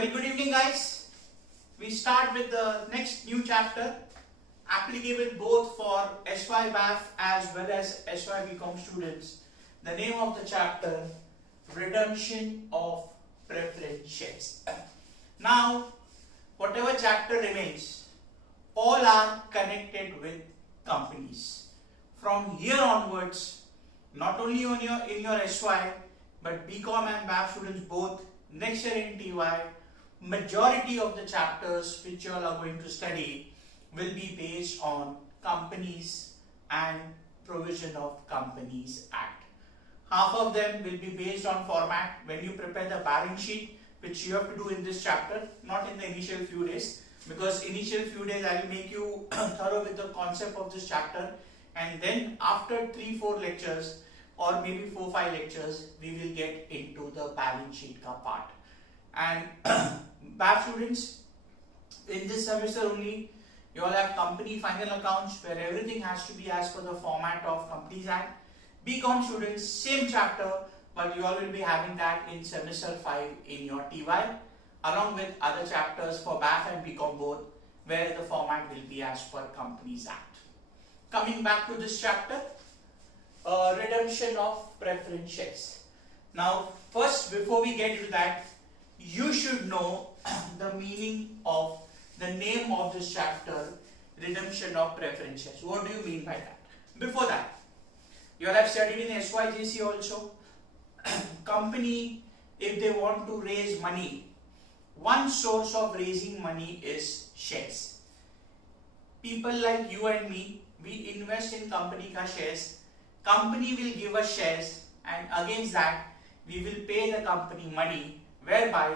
Very good evening, guys. We start with the next new chapter applicable both for SYBAF as well as SYBCom students. The name of the chapter, Redemption of Preference Shares. Now, whatever chapter remains, all are connected with companies. From here onwards, not only in your SY, but BCom and BAF students both, next year in TY, majority of the chapters which you all are going to study will be based on companies and provision of Companies Act. Half of them will be based on format when you prepare the balance sheet, which you have to do in this chapter, not in the initial few days, because initial few days I will make you thorough with the concept of this chapter, and then after 3-4 lectures or maybe 4-5 lectures, we will get into the balance sheet part. And BAF students, in this semester only, you all have company final accounts where everything has to be as per the format of Companies Act. BCom students, same chapter, but you all will be having that in semester 5 in your TY, along with other chapters for BAF and BCom both, where the format will be as per Companies Act. Coming back to this chapter, redemption of preference shares. Now, first, before we get into that, you should know the meaning of the name of this chapter, redemption of preference shares. What do you mean by that? Before that, you all have studied in SYJC also. Company, if they want to raise money, one source of raising money is shares. People like you and me, we invest in company ka shares. Company will give us shares, and against that we will pay the company money, whereby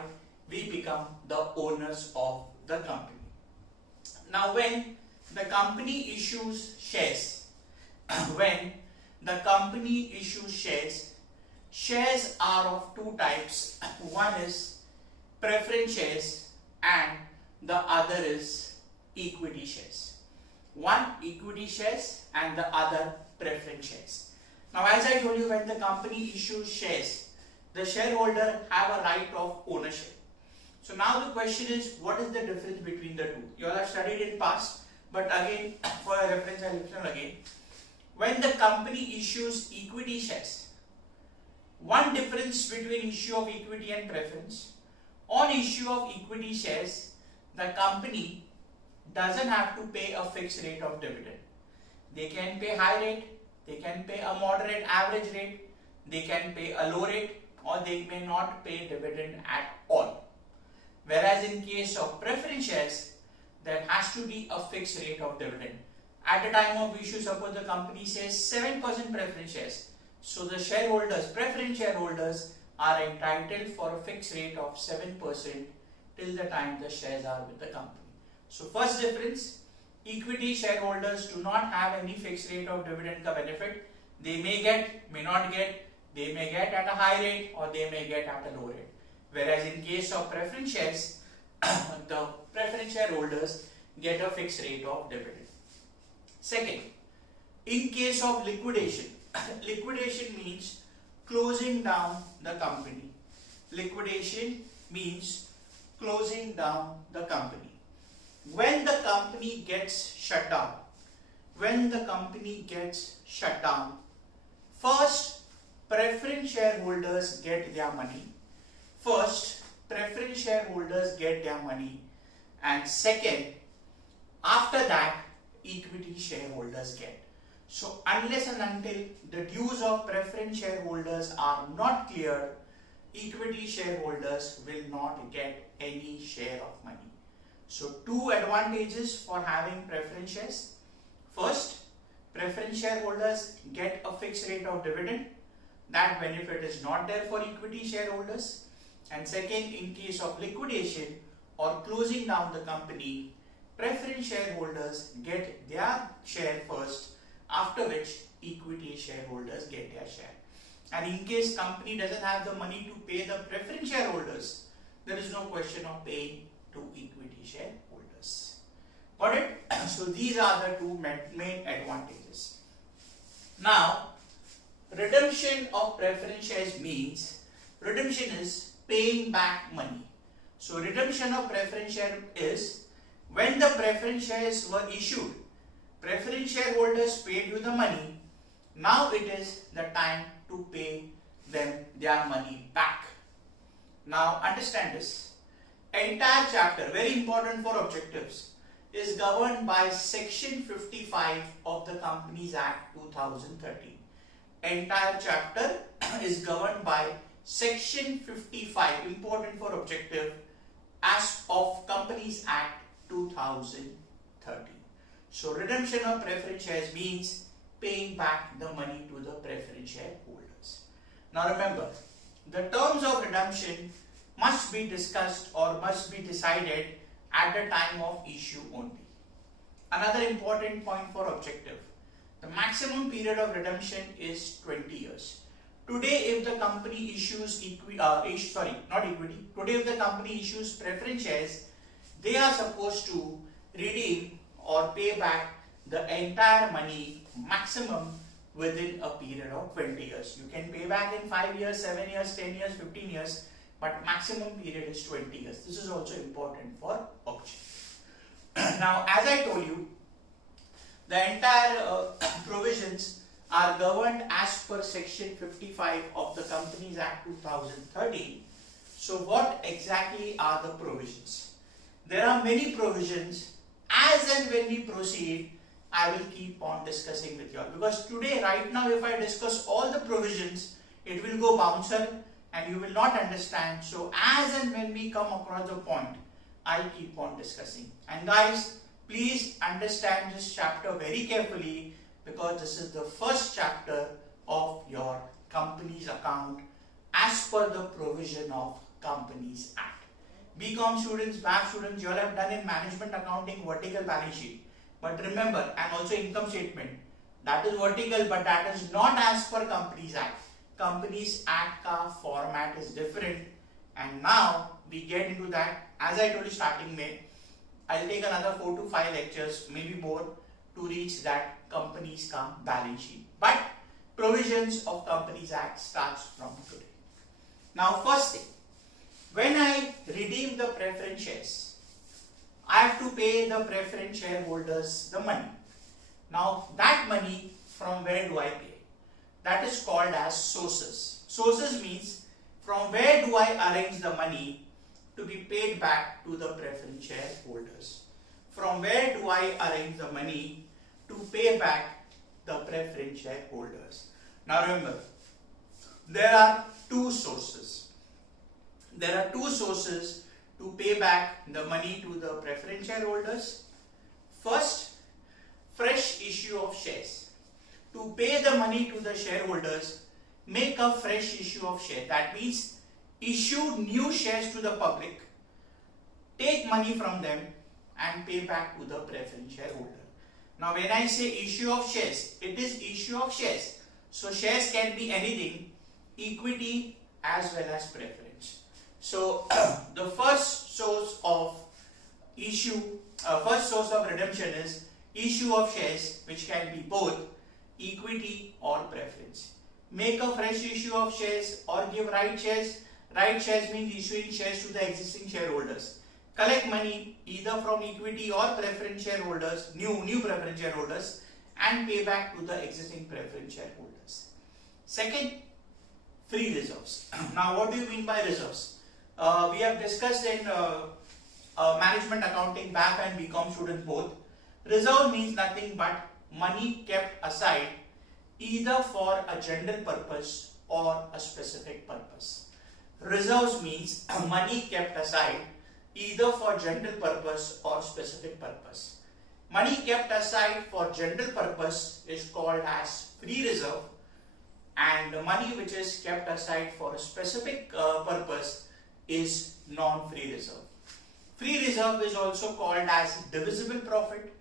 we become the owners of the company. Now, when the company issues shares, shares are of two types. One is preference shares and the other is equity shares. One equity shares and the other preference shares. Now, as I told you, when the company issues shares, the shareholder have a right of ownership. So now the question is, what is the difference between the two? You all have studied in past, but again, for a reference, I will explain again. When the company issues equity shares, one difference between issue of equity and preference, on issue of equity shares, the company doesn't have to pay a fixed rate of dividend. They can pay high rate, they can pay a moderate average rate, they can pay a low rate, or they may not pay dividend at all. Whereas in case of preference shares, there has to be a fixed rate of dividend. At the time of issue, suppose the company says 7% preference shares. So the shareholders, preference shareholders, are entitled for a fixed rate of 7% till the time the shares are with the company. So first difference, equity shareholders do not have any fixed rate of dividend ka benefit. They may get, may not get, they may get at a high rate or they may get at a low rate. Whereas in case of preference shares, the preference shareholders get a fixed rate of dividend. Second, in case of liquidation, liquidation means closing down the company. Liquidation means closing down the company. When the company gets shut down, first, preference shareholders get their money. And second, after that, equity shareholders get. So unless and until the dues of preference shareholders are not cleared, equity shareholders will not get any share of money. So two advantages for having preference shares. First, preference shareholders get a fixed rate of dividend. That benefit is not there for equity shareholders. And second, in case of liquidation or closing down the company, preference shareholders get their share first, after which equity shareholders get their share. And in case company doesn't have the money to pay the preference shareholders, there is no question of paying to equity shareholders. Got it? So these are the two main advantages. Now, redemption of preference shares means redemption is paying back money. So redemption of preference share is when the preference shares were issued, preference shareholders paid you the money. Now it is the time to pay them their money back. Now understand this. Entire chapter, very important for objectives, is governed by Section 55 of the Companies Act 2013. Entire chapter is governed by Section 55, important for objective, as of Companies Act 2013. So redemption of preference shares means paying back the money to the preference shareholders. Now remember, the terms of redemption must be discussed or must be decided at the time of issue only. Another important point for objective, the maximum period of redemption is 20 years. Today, if the company issues today if the company issues preference shares, they are supposed to redeem or pay back the entire money maximum within a period of 20 years. You can pay back in 5 years, 7 years, 10 years, 15 years, but maximum period is 20 years. This is also important for objective. Now, as I told you, the entire provisions are governed as per Section 55 of the Companies Act 2013. So what exactly are the provisions? There are many provisions. As and when we proceed, I will keep on discussing with you all, because today, right now, if I discuss all the provisions, it will go bouncer and you will not understand. So as and when we come across the point, I'll keep on discussing. And guys, please understand this chapter very carefully, because this is the first chapter of your company's account as per the provision of Companies Act. BCom students, BAF students, you all have done in management accounting vertical balance sheet. But remember, and also income statement, that is vertical, but that is not as per Companies Act. Companies Act ka format is different, and now we get into that. As I told you starting May, I'll take another 4 to 5 lectures, maybe more, to reach that companies ka balance sheet. But provisions of Companies Act starts from today. Now, first thing, when I redeem the preference shares, I have to pay the preference shareholders the money. Now, that money, from where do I pay? That is called as sources. Sources means from where do I arrange the money to be paid back to the preference shareholders. From where do I arrange the money to pay back the preference shareholders? Now remember, there are two sources. There are two sources to pay back the money to the preference shareholders. First, fresh issue of shares. To pay the money to the shareholders, make a fresh issue of shares. That means issue new shares to the public, take money from them and pay back to the preference shareholder. Now when I say issue of shares, it is issue of shares. So shares can be anything, equity as well as preference. So the first source of redemption is issue of shares, which can be both equity or preference. Make a fresh issue of shares or give right shares. Right shares means issuing shares to the existing shareholders. Collect money either from equity or preference shareholders, new preference shareholders, and pay back to the existing preference shareholders. Second, free reserves. Now what do you mean by reserves? We have discussed in management accounting, BAF and BCom students both. Reserve means nothing but money kept aside either for a general purpose or a specific purpose. Reserves means money kept aside either for general purpose or specific purpose. Money kept aside for general purpose is called as free reserve, and the money which is kept aside for a specific purpose is non-free reserve. Free reserve is also called as divisible profit,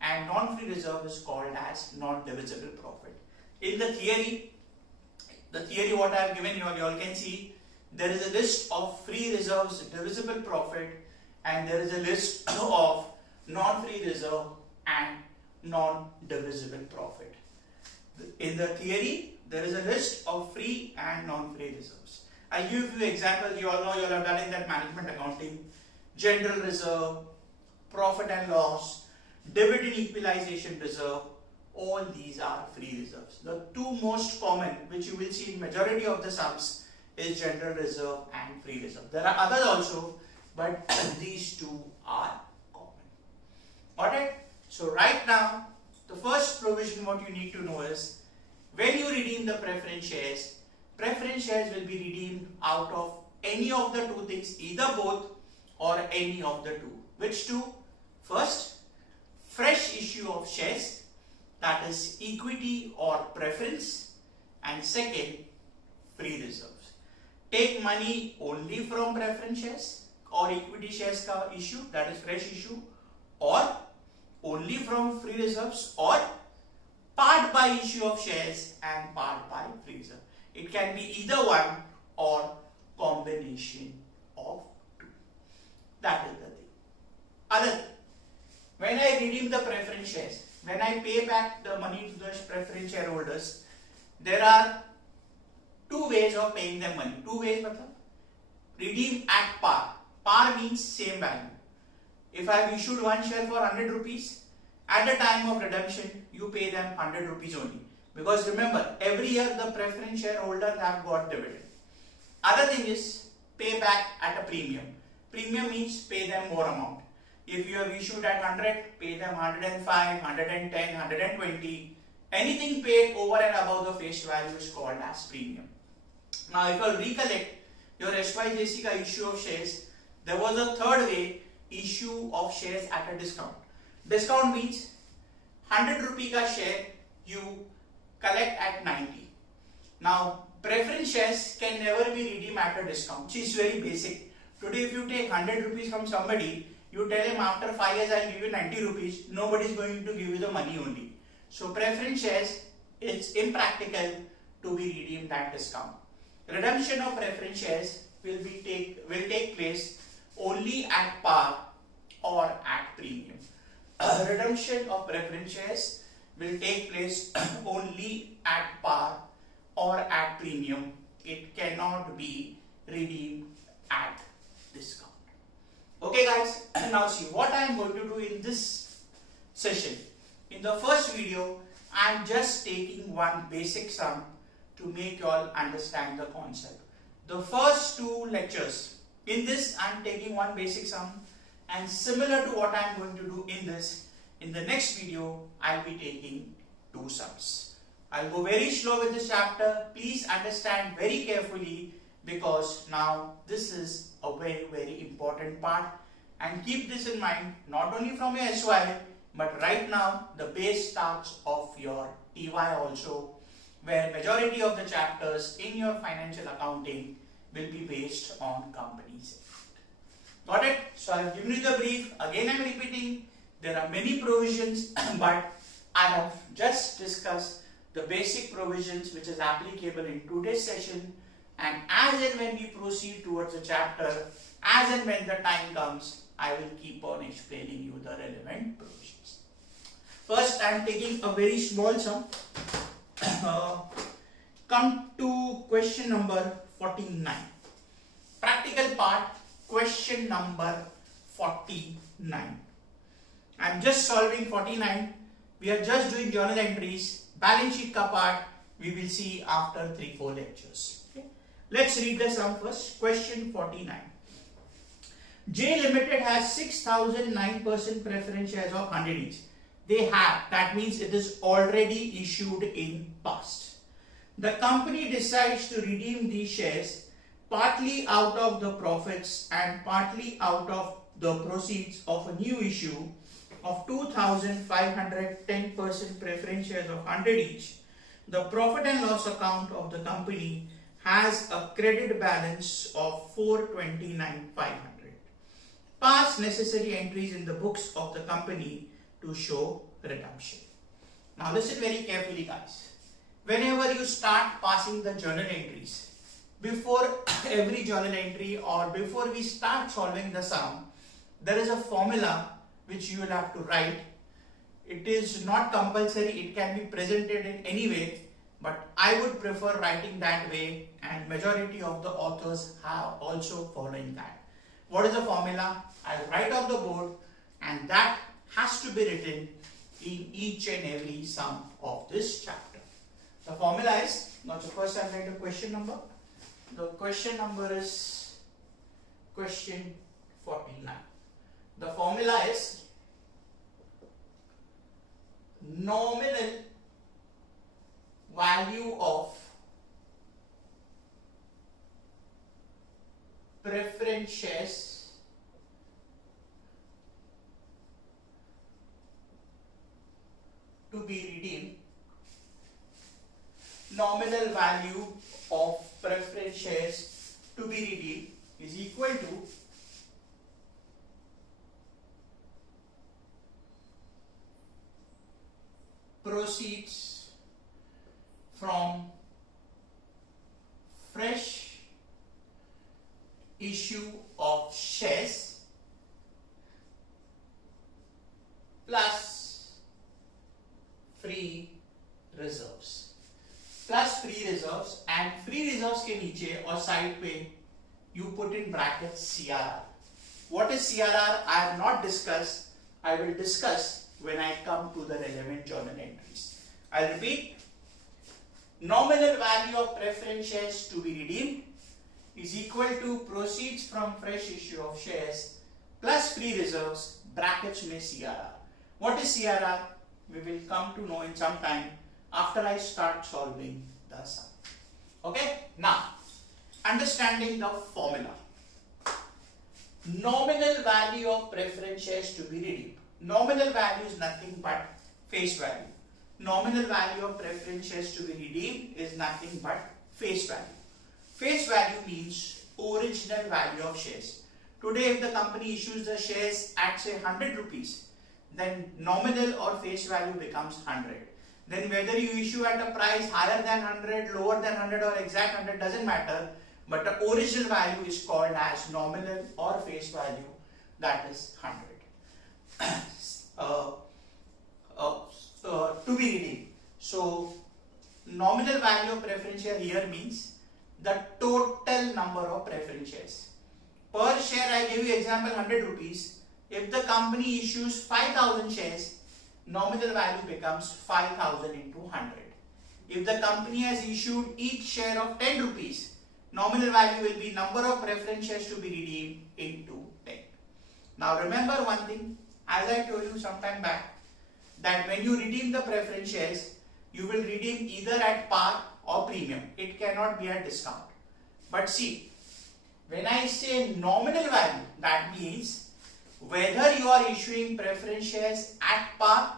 and non-free reserve is called as non-divisible profit. In the theory what I have given you all can see there is a list of free reserves, divisible profit, and there is a list of non-free reserve and non-divisible profit. In the theory, there is a list of free and non-free reserves. I'll give you examples. You all know, you all have done in that management accounting. General reserve, profit and loss, dividend equalization reserve, all these are free reserves. The two most common which you will see in majority of the sums is general reserve and free reserve. There are others also, but these two are common. Alright, so right now the first provision what you need to know is when you redeem the preference shares will be redeemed out of any of the two things, either both or any of the two. Which two? First, fresh issue of shares, that is equity or preference, and second, free reserves. Take money only from preference shares or equity shares ka issue, that is fresh issue, or only from free reserves, or part by issue of shares and part by free reserve. It can be either one or combination of two. That is the thing. Other thing, when I redeem the preference shares, when I pay back the money to the preference shareholders, there are two ways of paying them money. Two ways, matlab, redeem at par. Par means same value. If I have issued one share for 100 rupees, at the time of redemption, you pay them 100 rupees only. Because remember, every year the preference shareholders have got dividend. Other thing is pay back at a premium. Premium means pay them more amount. If you have issued at 100, pay them 105, 110, 120. Anything paid over and above the face value is called as premium. Now, if you recollect your SYBCom issue of shares, there was a third way, issue of shares at a discount. Discount means 100 rupee ka share you collect at 90. Now, preference shares can never be redeemed at a discount, which is very basic. Today, if you take 100 rupees from somebody, you tell him after 5 years I will give you 90 rupees, nobody is going to give you the money only. So, preference shares, it's impractical to be redeemed at discount. Redemption of preference shares will take place only at par or at premium. Redemption of preference shares will take place only at par or at premium. It cannot be redeemed at discount. Okay guys, now see what I am going to do in this session. In the first video, I am just taking one basic sum to make you all understand the concept. The first two lectures, in this I am taking one basic sum, and similar to what I am going to do in this, in the next video I will be taking two sums. I will go very slow with this chapter. Please understand very carefully, because now this is a very important part, and keep this in mind not only from your SY, but right now the base starts of your TY also, where majority of the chapters in your financial accounting will be based on companies. Got it? So I have given you the brief. Again I am repeating, there are many provisions but I have just discussed the basic provisions which is applicable in today's session, and as and when we proceed towards the chapter, as and when the time comes, I will keep on explaining you the relevant provisions. First I am taking a very small sum. Come to question number 49. Practical part, question number 49. I am just solving 49. We are just doing journal entries. Balance sheet ka part we will see after 3-4 lectures. Okay. Let's read the sum first. Question 49. J Limited has 6,009% preference shares of 100 each. They have, that means it is already issued in past. The company decides to redeem these shares partly out of the profits and partly out of the proceeds of a new issue of 2,510% preference shares of 100 each. The profit and loss account of the company has a credit balance of 429,500. Pass necessary entries in the books of the company to show redemption. Now listen very carefully guys. Whenever you start passing the journal entries, before every journal entry or before we start solving the sum, there is a formula which you will have to write. It is not compulsory, it can be presented in any way, but I would prefer writing that way, and majority of the authors have also following that. What is the formula? I'll write on the board, and that has to be written in each and every sum of this chapter. The formula is, now so first I'll write a question number. The question number is question 49. The formula is nominal value of preference shares to be redeemed. Nominal value of preference shares to be redeemed is equal to proceeds from fresh issue of shares plus free reserves. Plus free reserves, and free reserves के नीचे और side पे you put in bracket CRR. What is CRR? I have not discussed. I will discuss when I come to the relevant journal entries. I'll repeat. Nominal value of preference shares to be redeemed is equal to proceeds from fresh issue of shares plus free reserves, brackets में CRR. What is CRR? We will come to know in some time after I start solving the sum. Okay? Now, understanding the formula. Nominal value of preference shares to be redeemed. Nominal value is nothing but face value. Nominal value of preference shares to be redeemed is nothing but face value. Face value means original value of shares. Today, if the company issues the shares at say 100 rupees, then nominal or face value becomes 100. Then whether you issue at a price higher than 100, lower than 100 or exact 100 doesn't matter, but the original value is called as nominal or face value, that is 100. To be redeemed. So nominal value of preference share here means the total number of preference shares. Per share, I gave you example 100 rupees. If the company issues 5,000 shares, nominal value becomes 5,000 into 100. If the company has issued each share of 10 rupees, nominal value will be number of preference shares to be redeemed into 10. Now remember one thing, as I told you some time back, that when you redeem the preference shares, you will redeem either at par or premium. It cannot be at discount. But see, when I say nominal value, that means whether you are issuing preference shares at par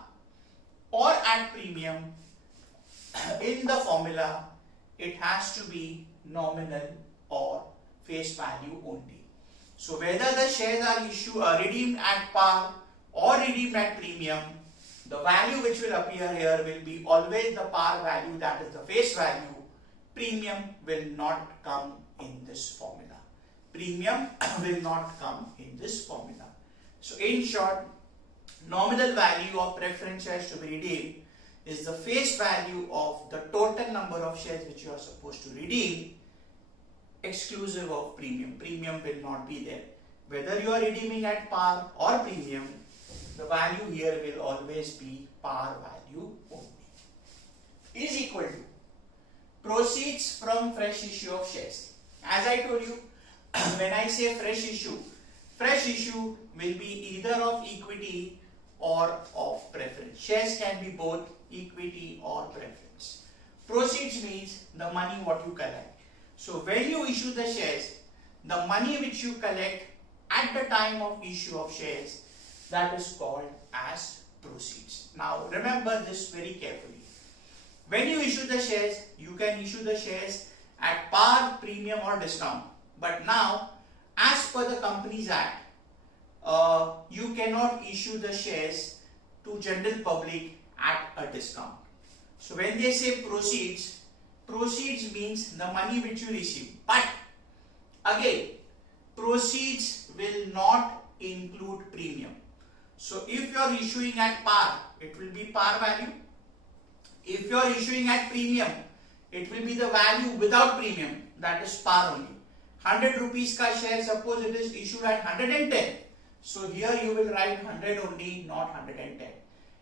or at premium, in the formula it has to be nominal or face value only. So whether the shares are redeemed at par or redeemed at premium, the value which will appear here will be always the par value, that is the face value. Premium will not come in this formula. Premium will not come in this formula. So in short, nominal value of preference shares to be redeemed is the face value of the total number of shares which you are supposed to redeem, exclusive of premium. Premium will not be there. Whether you are redeeming at par or premium, the value here will always be par value only. Is equal to proceeds from fresh issue of shares. As I told you, when I say fresh issue will be either of equity or of preference. Shares can be both equity or preference. Proceeds means the money what you collect. So when you issue the shares, the money which you collect at the time of issue of shares, that is called as proceeds. Now remember this very carefully. When you issue the shares, you can issue the shares at par, premium or discount. But now, as per the Companies Act, you cannot issue the shares to general public at a discount. So when they say proceeds, proceeds means the money which you receive. But again, proceeds will not include premium. So if you are issuing at par, it will be par value. If you are issuing at premium, it will be the value without premium, that is par only. 100 rupees ka share, suppose it is issued at 110. So here you will write 100 only, not 110.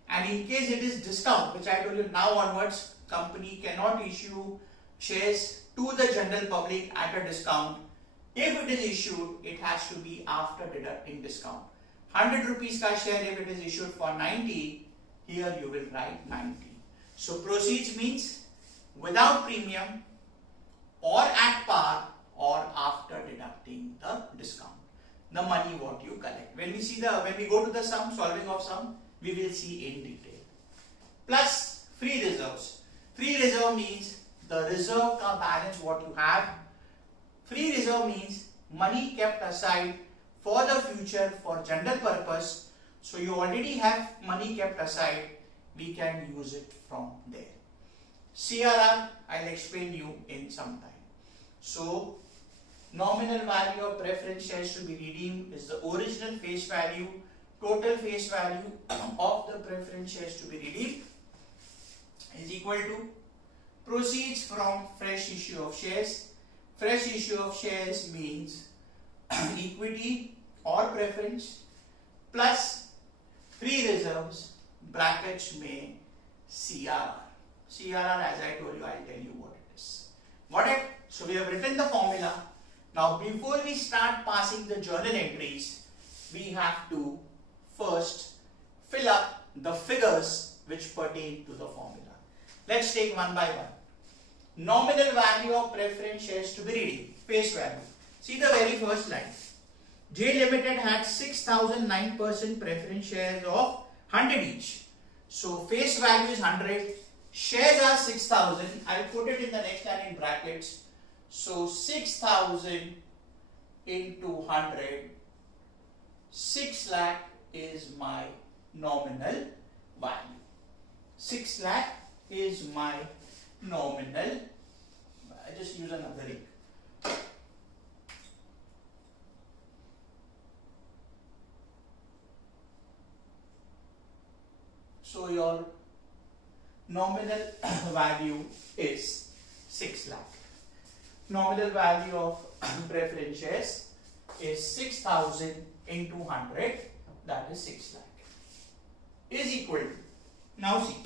And in case it is discount, which I told you now onwards, company cannot issue shares to the general public at a discount. If it is issued, it has to be after deducting discount. 100 rupees ka share, if it is issued for 90, here you will write 90. So proceeds means without premium or at par or after deducting the discount. The money what you collect. When we go to the sum, solving of sum, we will see in detail. Plus free reserves. Free reserve means the reserve ka balance what you have. Free reserve means money kept aside for the future for general purpose. So you already have money kept aside, we can use it from there. CRR, I'll explain you in some time. So nominal value of preference shares to be redeemed is the original face value, total face value of the preference shares to be redeemed is equal to proceeds from fresh issue of shares. Fresh issue of shares means equity or preference plus free reserves brackets में CRR. CRR, as I told you, I'll tell you what it is. Got it? So we have written the formula. Now before we start passing the journal entries, we have to first fill up the figures which pertain to the formula. Let's take one by one. Nominal value of preference shares to be redeemed. Face value. See the very first line. J Limited had 6,009% preference shares of 100 each. So face value is 100. Shares are 6,000. I'll put it in the next line in brackets. So 6,000 into 100. 6 lakh is my nominal value. 6 lakh is my nominal. I just use another ink. So your nominal value is 6 lakh. Nominal value of preference shares is 6,000 into 100, that is 6 lakh. Is equal to, now see,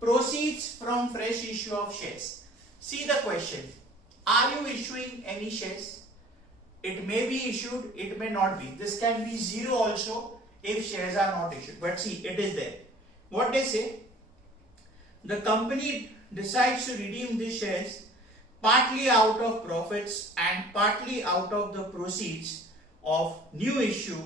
proceeds from fresh issue of shares. See the question, are you issuing any shares? It may be issued, it may not be. This can be 0 also if shares are not issued. But see, it is there. What they say, the company decides to redeem these shares partly out of profits and partly out of the proceeds of new issue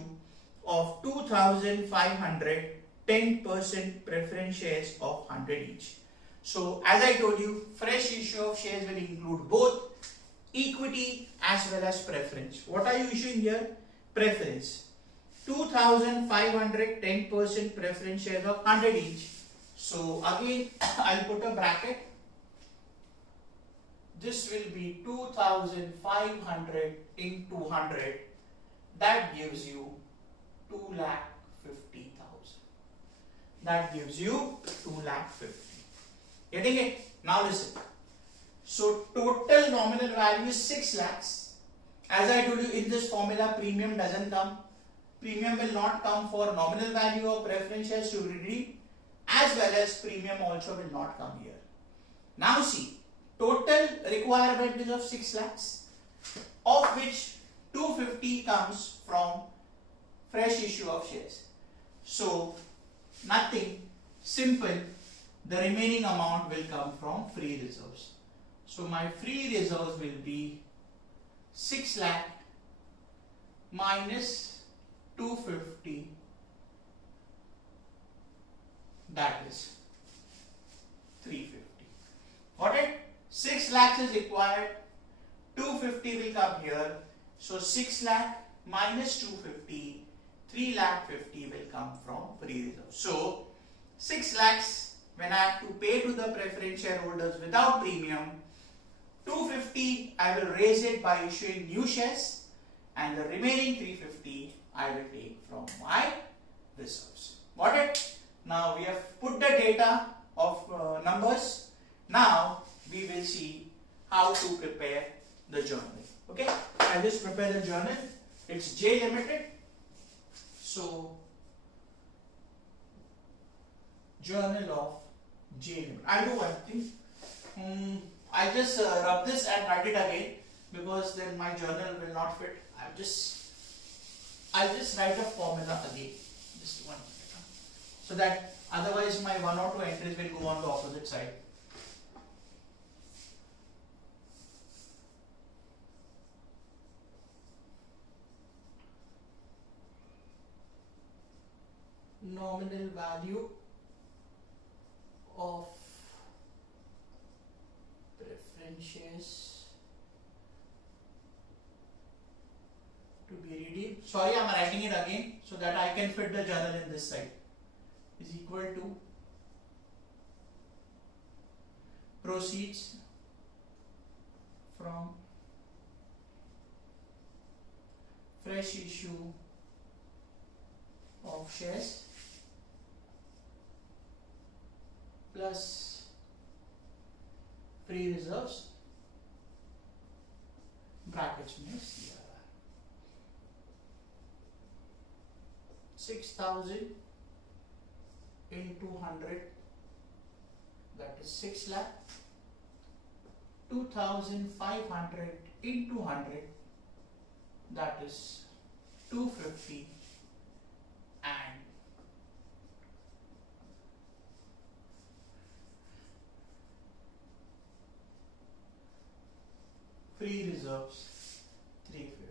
of 2,500 10% preference shares of 100 each. So as I told you, fresh issue of shares will include both equity as well as preference. What are you issuing here? Preference. 2,500 10% preference shares of 100 each. So again I'll put a bracket. This will be 2,500 into 100. That gives you 2,50,000. That gives you 2,50,000. Getting it? Now listen. So total nominal value is 6 lakhs. As I told you, in this formula premium doesn't come. Premium will not come for nominal value of preference shares to redeem, as well as premium also will not come here. Now see, total requirement is of 6 lakhs, of which 250 comes from fresh issue of shares. So nothing, simple, the remaining amount will come from free reserves. So my free reserves will be 6 lakh minus 250, that is 350. Got it? 6 lakhs is required, 250 will come here. So 6 lakh minus 250, 3 lakh 50 will come from free reserve. So 6 lakhs when I have to pay to the preference shareholders without premium, 250 I will raise it by issuing new shares, and the remaining 350 I will take from my reserves. Got it? Now we have put the data of numbers. Now we will see how to prepare the journal. Okay, I just prepare the journal. It's J Limited. So journal of J Limited. I'll do one thing. I just rub this and write it again because then my journal will not fit. I'll just write a formula again. Just one second. So that otherwise my one or two entries will go on the opposite side. Nominal value of preference shares to be redeemed. Sorry, I am writing it again so that I can fit the journal in this side. Is equal to proceeds from fresh issue of shares plus free reserves brackets में CRR 6,000 into 100, that is 6 lakh. 2,500 into 100, that is 250, and free reserves 350.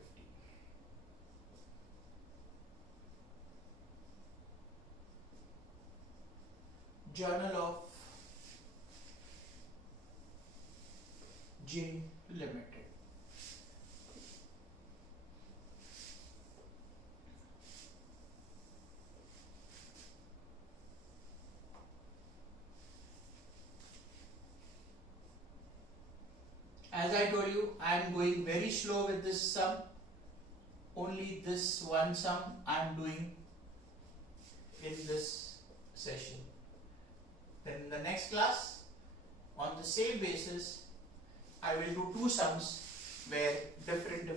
Journal of J Limited. As I told you, I am going very slow with this sum. Only this one sum I am doing in this session. Then in the next class, on the same basis, I will do two sums where different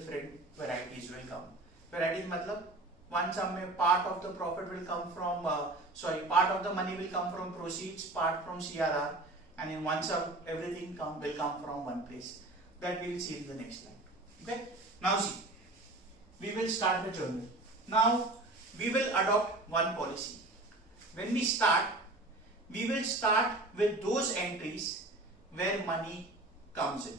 varieties will come. Varieties matlab one sum mein part of the profit will come from part of the money will come from proceeds, part from CRR, and in one sum everything will come from one place. That we will see in the next slide. Okay. Now see, we will start the journal. Now we will adopt one policy. When we start, we will start with those entries where money comes in.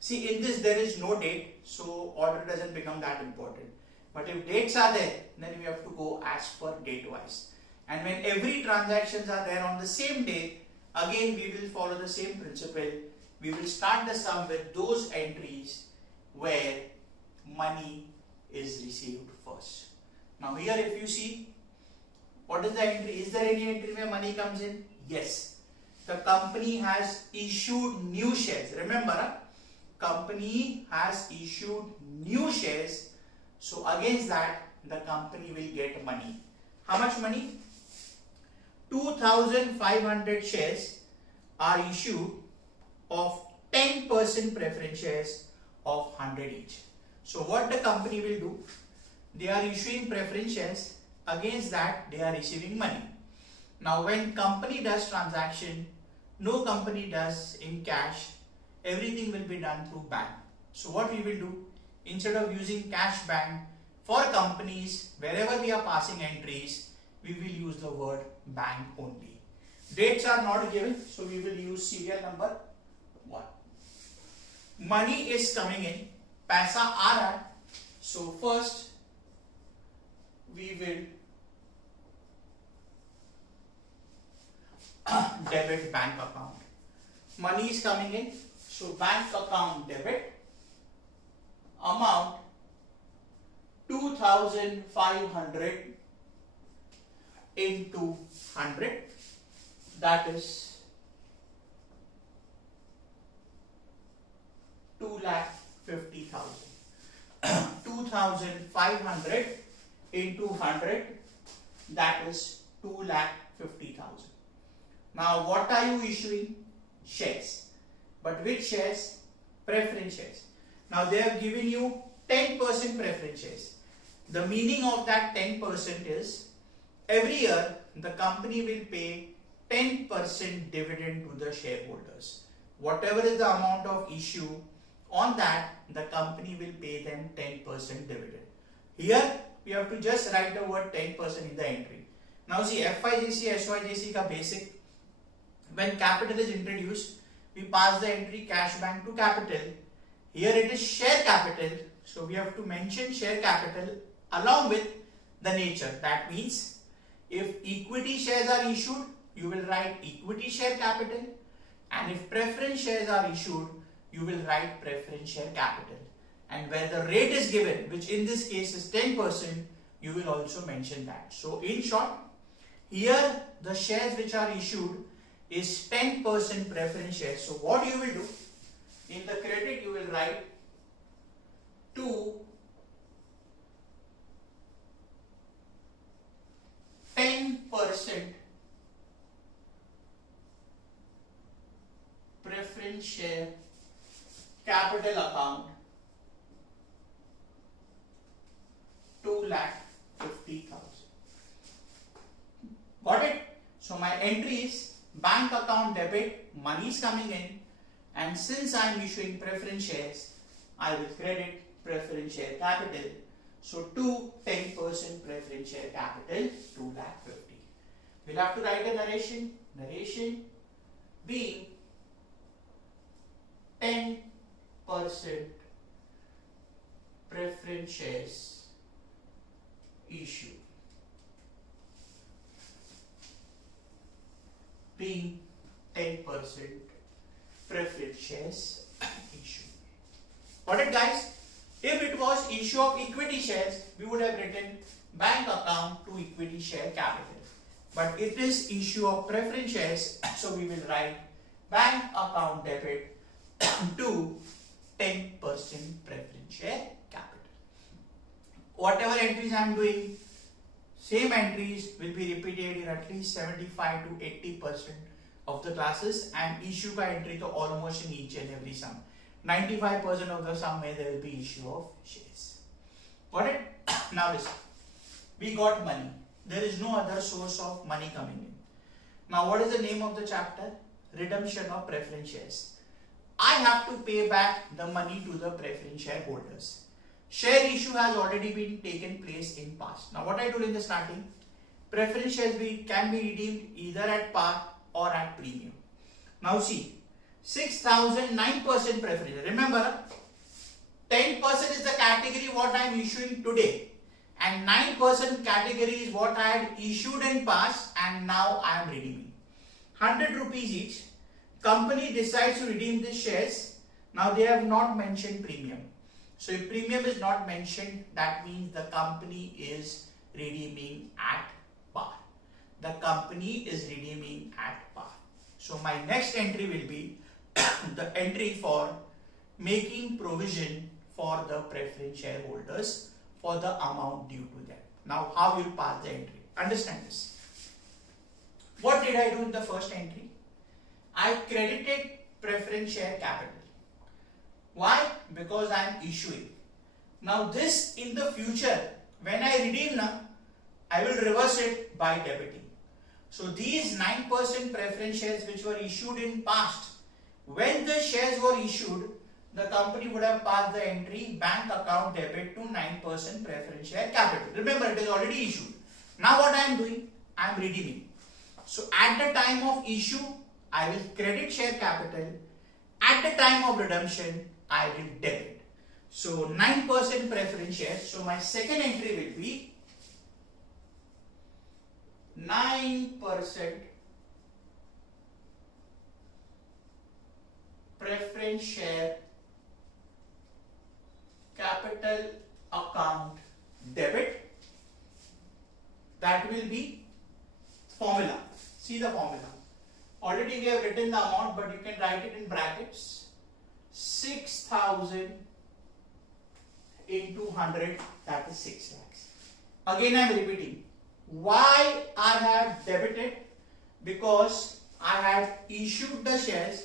See, in this there is no date, so order doesn't become that important. But if dates are there, then we have to go as per date wise. And when every transactions are there on the same day, again we will follow the same principle. We will start the sum with those entries where money is received first. Now here if you see, what is the entry? Is there any entry where money comes in? Yes. The company has issued new shares. Remember, company has issued new shares. So against that, the company will get money. How much money? 2,500 shares are issued of 10% preference shares of 100 each. So what the company will do? They are issuing preference shares. Against that, they are receiving money. Now when company does transaction, no company does in cash. Everything will be done through bank. So what we will do? Instead of using cash bank, for companies, wherever we are passing entries, we will use the word bank only. Dates are not given, so we will use serial number 1. Money is coming in, paisa aa raha hai. So first we will debit bank account. Money is coming in, so bank account debit, amount 2,500 into 100, that is 2,50,000. 2,500 into 100, that is 2,50,000. Now what are you issuing? Shares. But which shares? Preference shares. Now they have given you 10% preference shares. The meaning of that 10% is every year the company will pay 10% dividend to the shareholders. Whatever is the amount of issue, on that the company will pay them 10% dividend. Here we have to just write the word 10% in the entry. Now see, FYJC, SYJC ka basic, when capital is introduced, we pass the entry cash bank to capital. Here it is share capital, so we have to mention share capital along with the nature. That means if equity shares are issued, you will write equity share capital, and if preference shares are issued, you will write preference share capital. And where the rate is given, which in this case is 10%, you will also mention that. So in short, here the shares which are issued is 10% preference shares. So what you will do, in the credit you will write to 10% preference share capital account 2,50,000. Got it? So my entry is bank account debit, money is coming in, and since I am issuing preference shares, I will credit preference share capital. So to 10% preference share capital 2,50,000. We'll have to write a narration. Narration being 10% preference shares issue. Being 10% preference shares issue. Got it, guys? If it was issue of equity shares, we would have written bank account to equity share capital. But it is issue of preference shares, so we will write bank account debit to 10% preference share capital. Whatever entries I am doing, same entries will be repeated in at least 75 to 80% of the classes, and issue by entry to almost in each and every sum. 95% of the sum where there will be issue of shares. Got it? Now listen. We got money. There is no other source of money coming in. Now what is the name of the chapter? Redemption of preference shares. I have to pay back the money to the preference shareholders. Share issue has already been taken place in past. Now what I told in the starting, preference shares can be redeemed either at par or at premium. Now see, 6,009% preference. Remember, 10% is the category what I am issuing today, and 9% category is what I had issued in past and now I am redeeming. 100 rupees each. Company decides to redeem these shares. Now they have not mentioned premium. So if premium is not mentioned, that means the company is redeeming at par. The company is redeeming at par. So my next entry will be the entry for making provision for the preference shareholders for the amount due to them. Now how you pass the entry? Understand this. What did I do in the first entry? I credited preference share capital. Why? Because I am issuing. Now this in the future, when I redeem now, I will reverse it by debiting. So these 9% preference shares which were issued in past, when the shares were issued, the company would have passed the entry bank account debit to 9% preference share capital. Remember, it is already issued. Now what I am doing? I am redeeming. So at the time of issue, I will credit share capital. At the time of redemption, I will debit. So 9% preference shares. So my second entry will be 9% preference share capital account debit. That will be formula. See the formula. Already we have written the amount, but you can write it in brackets. 6,000 into 100, that is 6 lakhs. Again I am repeating. Why I have debited? Because I had issued the shares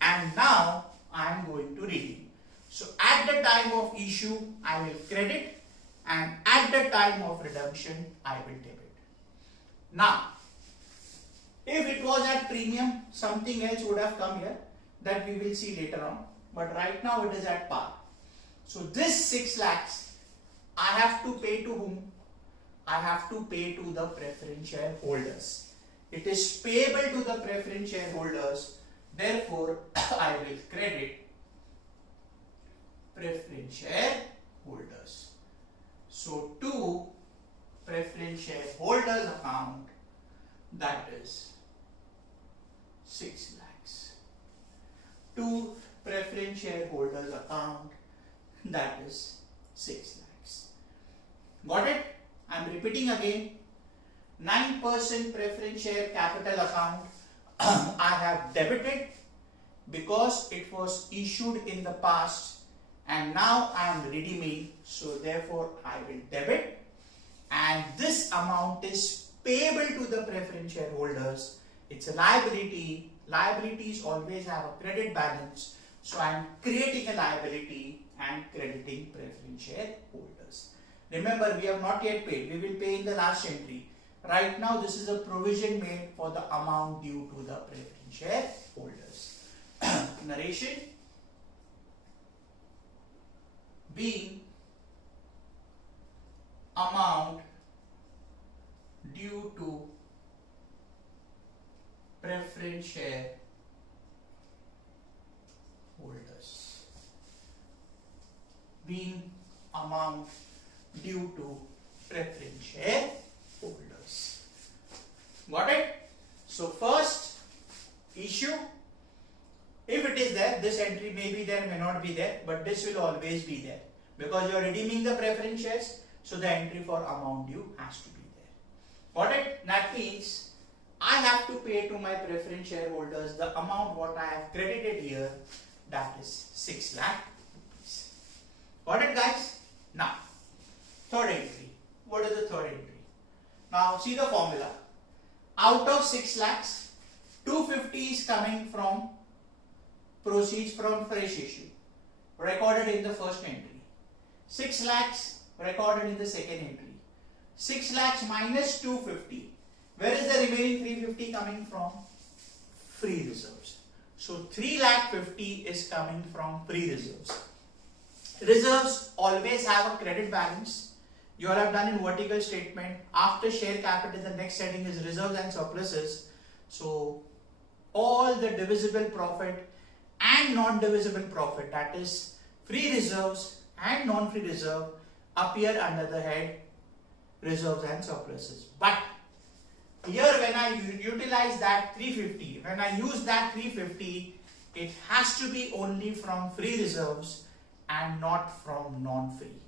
and now I am going to redeem. So at the time of issue I will credit, and at the time of redemption I will debit. Now if it was at premium, something else would have come here that we will see later on, but right now it is at par. So this 6 lakhs I have to pay to whom? I have to pay to the preference shareholders. It is payable to the preference shareholders, therefore I will credit preference shareholders. So to preference shareholders account, that is 6 lakhs. To preference shareholders account, that is 6 lakhs. Got it? I am repeating again. 9% preference share capital account I have debited because it was issued in the past and now I am redeeming, so therefore I will debit, and this amount is payable to the preference shareholders. It's a liability. Liabilities always have a credit balance, so I am creating a liability and crediting preference shareholders. Remember, we have not yet paid. We will pay in the last entry. Right now this is a provision made for the amount due to the preference shareholders. Narration. Being amount due to preference share holders. Being amount due to preference share holders. Got it? So first issue, if it is there, this entry may be there, may not be there, but this will always be there because you are redeeming the preference shares, so the entry for amount due has to be there. Got it? That means I have to pay to my preference shareholders the amount what I have credited here, that is 6 lakh rupees. Got it, guys? Now, third entry. What is the third entry? Now, see the formula. Out of 6 lakhs, 250 is coming from proceeds from fresh issue, recorded in the first entry. 6 lakhs recorded in the second entry. 6 lakhs minus 250. Where is the remaining 350 coming from? Free reserves. So 3 lakh 50 is coming from free reserves. Reserves always have a credit balance. You all have done in vertical statement. After share capital, the next heading is reserves and surpluses. So all the divisible profit and non-divisible profit, that is free reserves and non-free reserve, appear under the head reserves and surpluses. But here when I utilize that 350, when I use that 350, it has to be only from free reserves and not from non-free.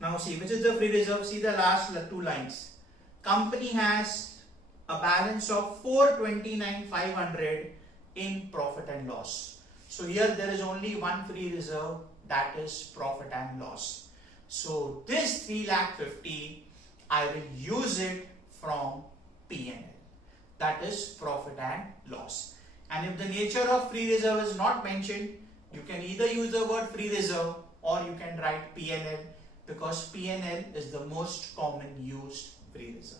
Now see, which is the free reserve? See the last 2 lines. Company has a balance of 429,500 in profit and loss. So here there is only one free reserve, that is profit and loss. So this 3,50,000 I will use it from P&L, that is profit and loss. And if the nature of free reserve is not mentioned, you can either use the word free reserve or you can write P&L, because P&L is the most common used free reserve.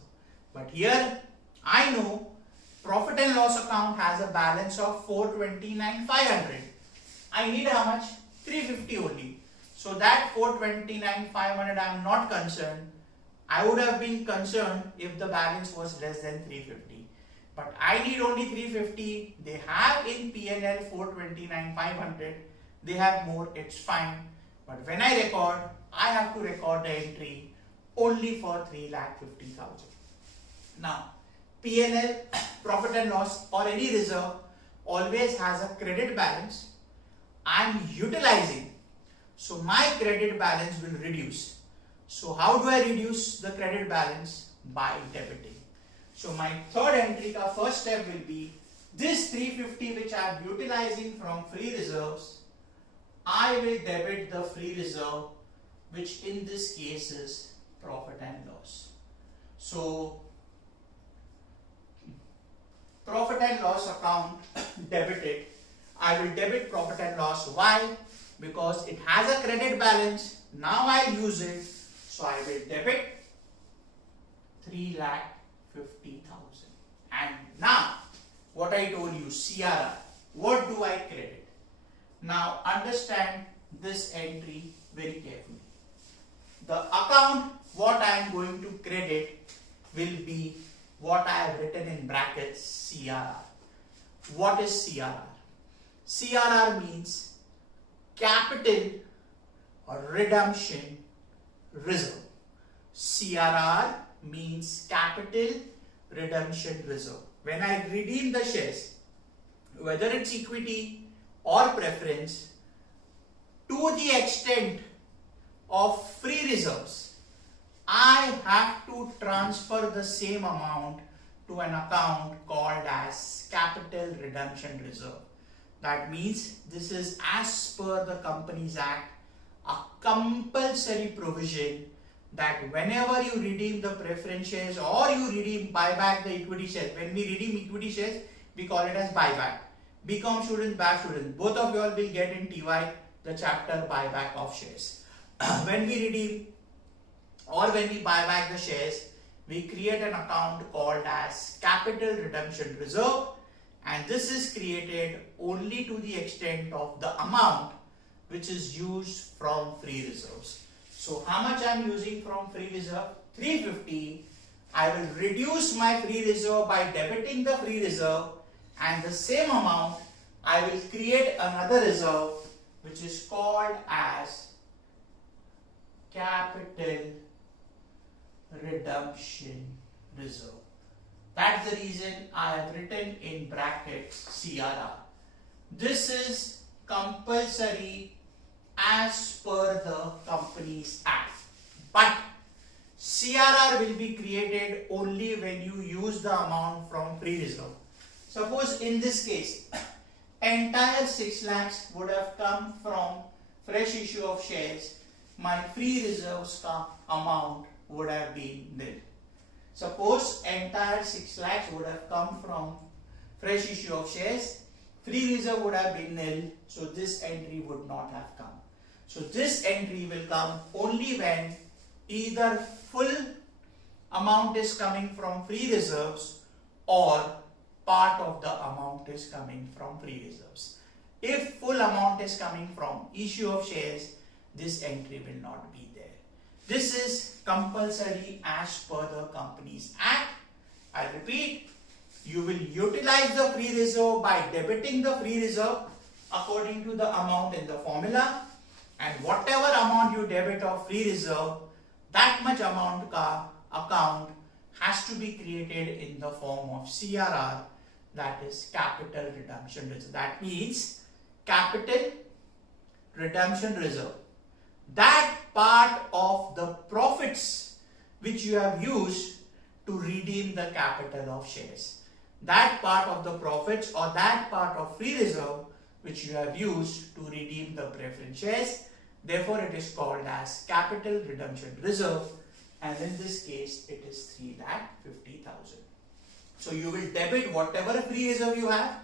But here I know profit and loss account has a balance of 429,500. I need how much? 350 only. So that 429,500 I am not concerned. I would have been concerned if the balance was less than 350. But I need only 350. They have in P&L 429,500. They have more, it's fine. But when I record, I have to record the entry only for 3,50,000. Now, P&L, profit and loss or any reserve always has a credit balance. I am utilizing. So my credit balance will reduce. So how do I reduce the credit balance? By debiting. So my third entry, the first step will be this 350 which I am utilizing from free reserves. I will debit the free reserve, which in this case is profit and loss. So profit and loss account debited. I will debit profit and loss. Why? Because it has a credit balance. Now I'll use it. So I will debit 3,50,000. And now, what I told you, CRR. What do I credit? Now understand this entry very carefully. The account what I am going to credit will be what I have written in brackets, CRR. What is CRR? CRR means capital redemption reserve. CRR means capital redemption reserve. When I redeem the shares, whether it's equity or preference, to the extent of free reserves, I have to transfer the same amount to an account called as capital redemption reserve. That means this is, as per the Companies Act, a compulsory provision that whenever you redeem the preference shares or you buy back the equity shares, when we redeem equity shares, we call it as buyback. BCom students, BAF students, both of you all will get in TY the chapter buyback of shares. When we redeem or when we buy back the shares, we create an account called as capital redemption reserve, and this is created only to the extent of the amount which is used from free reserves. So how much I am using from free reserve? 350. I will reduce my free reserve by debiting the free reserve, and the same amount I will create another reserve which is called as capital redemption reserve. That's the reason I have written in brackets CRR. This is compulsory as per the Companies Act. But CRR will be created only when you use the amount from free reserve. Suppose in this case, entire 6 lakhs would have come from fresh issue of shares. My free reserves amount would have been nil. Suppose entire 6 lakhs would have come from fresh issue of shares. Free reserve would have been nil. So this entry would not have come. So this entry will come only when either full amount is coming from free reserves or part of the amount is coming from free reserves. If full amount is coming from issue of shares, this entry will not be there. This is compulsory as per the Companies Act. I repeat, you will utilize the free reserve by debiting the free reserve according to the amount in the formula, and whatever amount you debit of free reserve, that much amount account has to be created in the form of CRR, that is capital redemption reserve. That means capital redemption reserve. That part of the profits which you have used to redeem the capital of shares. That part of the profits or that part of free reserve which you have used to redeem the preference shares. Therefore, it is called as capital redemption reserve, and in this case, it is 3,50,000. So you will debit whatever free reserve you have.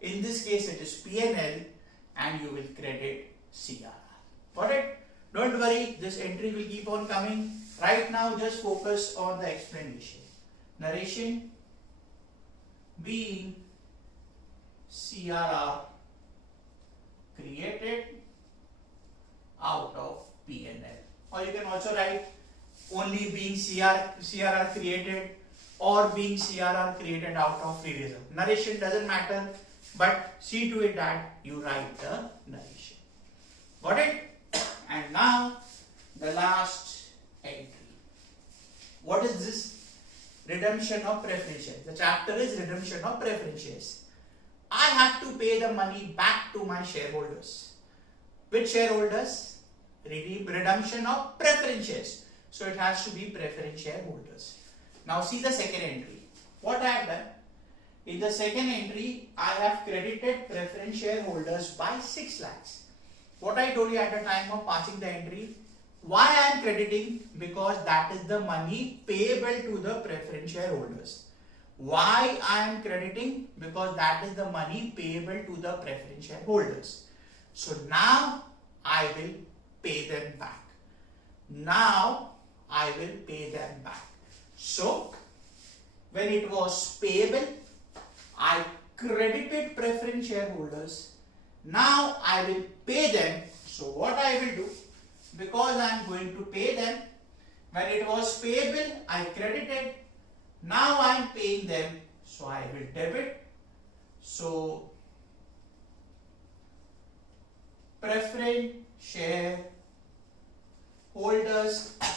In this case, it is P&L, and you will credit CRR. Got it? Don't worry, this entry will keep on coming. Right now, just focus on the explanation. Narration being CRR created out of P&L. Or you can also write only being CRR created or being CRR created out of free reserve. Narration doesn't matter, but see to it that you write the narration. Got it? And now the last entry. What is this? Redemption of preference shares. The chapter is redemption of preference shares. I have to pay the money back to my shareholders. Which shareholders? Redemption of preference shares. So it has to be preference shareholders. Now see the second entry. What I have done? In the second entry, I have credited preference shareholders by 6 lakhs. What I told you at the time of passing the entry, why I am crediting? Because that is the money payable to the preference shareholders. Why I am crediting? Because that is the money payable to the preference shareholders. So now I will pay them back. Now I will pay them back. So when it was payable, I credited preference shareholders. Now I will pay them. So what I will do, because I am going to pay them, when it was payable, I credited. Now I am paying them. So I will debit. So preference shareholders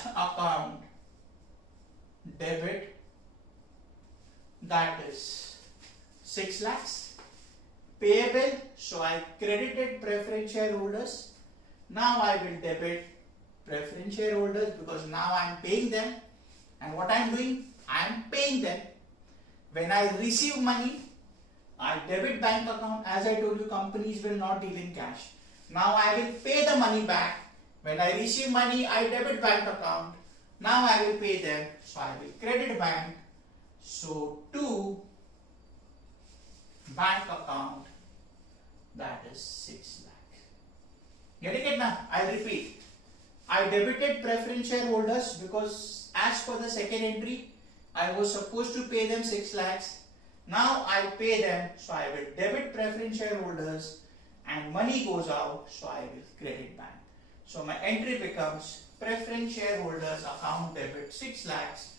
account debit, that is 6 lakhs. Payable, so I credited preference shareholders. Now I will debit preference shareholders because now I am paying them. And what I am doing? I am paying them. When I receive money, I debit bank account. As I told you, companies will not deal in cash. Now I will pay the money back. When I receive money, I debit bank account. Now I will pay them. So I will credit bank. So to bank account, that is 6 lakh. Getting it now? I repeat. I debited preference shareholders because as per the second entry, I was supposed to pay them 6 lakhs. Now I pay them, so I will debit preference shareholders and money goes out, so I will credit bank. So my entry becomes preference shareholders account debit 6 lakhs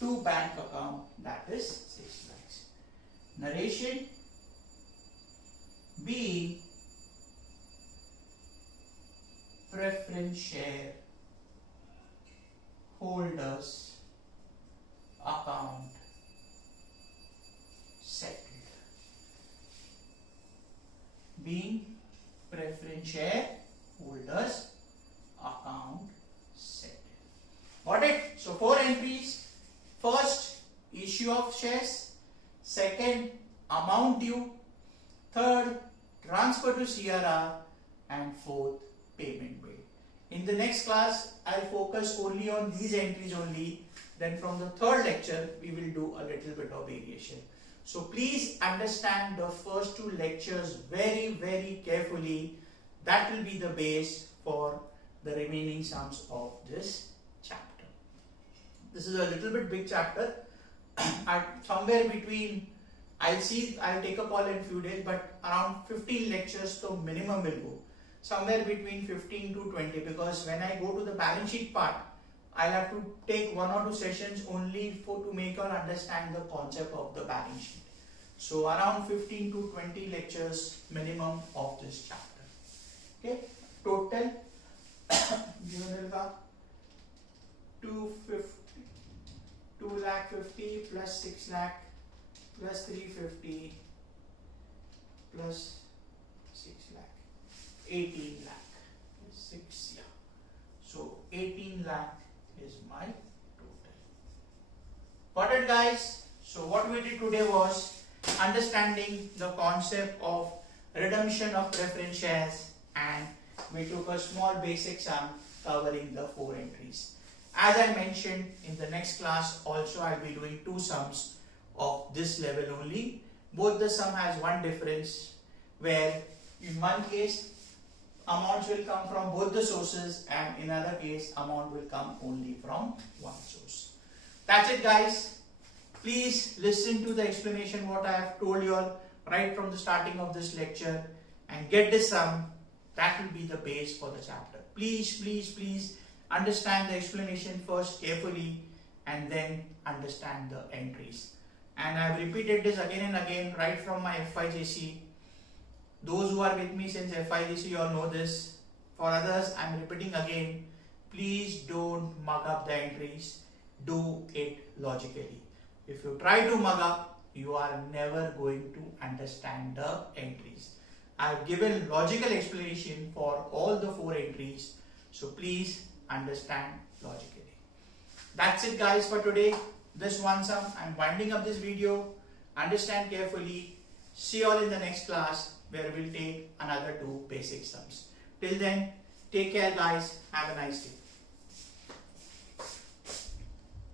to bank account, that is 6 lakhs. Narration B, preference share holders account settled. Being preference share holders account settled. Got it? So 4 entries. First, issue of shares. Second, amount due. Third, transfer to CRR. And fourth, payment made. In the next class, I'll focus only on these entries only. Then from the third lecture, we will do a little bit of variation. So please understand the first 2 lectures very, very carefully. That will be the base for the remaining sums of this chapter. This is a little bit big chapter. Somewhere between, I'll take a call in few days, but around 15 lectures so minimum will go. Somewhere between 15 to 20, because when I go to the balance sheet part, I'll have to take 1 or 2 sessions only to make you understand the concept of the balance sheet. So around 15 to 20 lectures minimum of this chapter. Okay, total 2 lakh 50 plus 6 lakh plus 350 plus 6 lakh 18 lakh 6, yeah. So 18 lakh is my total. Got it, guys? So what we did today was understanding the concept of redemption of preference shares, and we took a small basic sum covering the 4 entries. As I mentioned, in the next class also I'll be doing 2 sums of this level only. Both the sum has one difference, where in one case amounts will come from both the sources, and in another case amount will come only from one source. That's it, guys. Please listen to the explanation what I have told you all right from the starting of this lecture and get this sum. That will be the base for the chapter. Please understand the explanation first carefully and then understand the entries. And I have repeated this again and again right from my SYBCom. Those who are with me since SYBCom, you all know this. For others, I am repeating again. Please don't mug up the entries. Do it logically. If you try to mug up, you are never going to understand the entries. I have given logical explanation for all the 4 entries. So please understand logically. That's it, guys, for today. This one sum. I am winding up this video. Understand carefully. See you all in the next class, where we'll take another 2 basic sums. Till then, take care, guys. Have a nice day.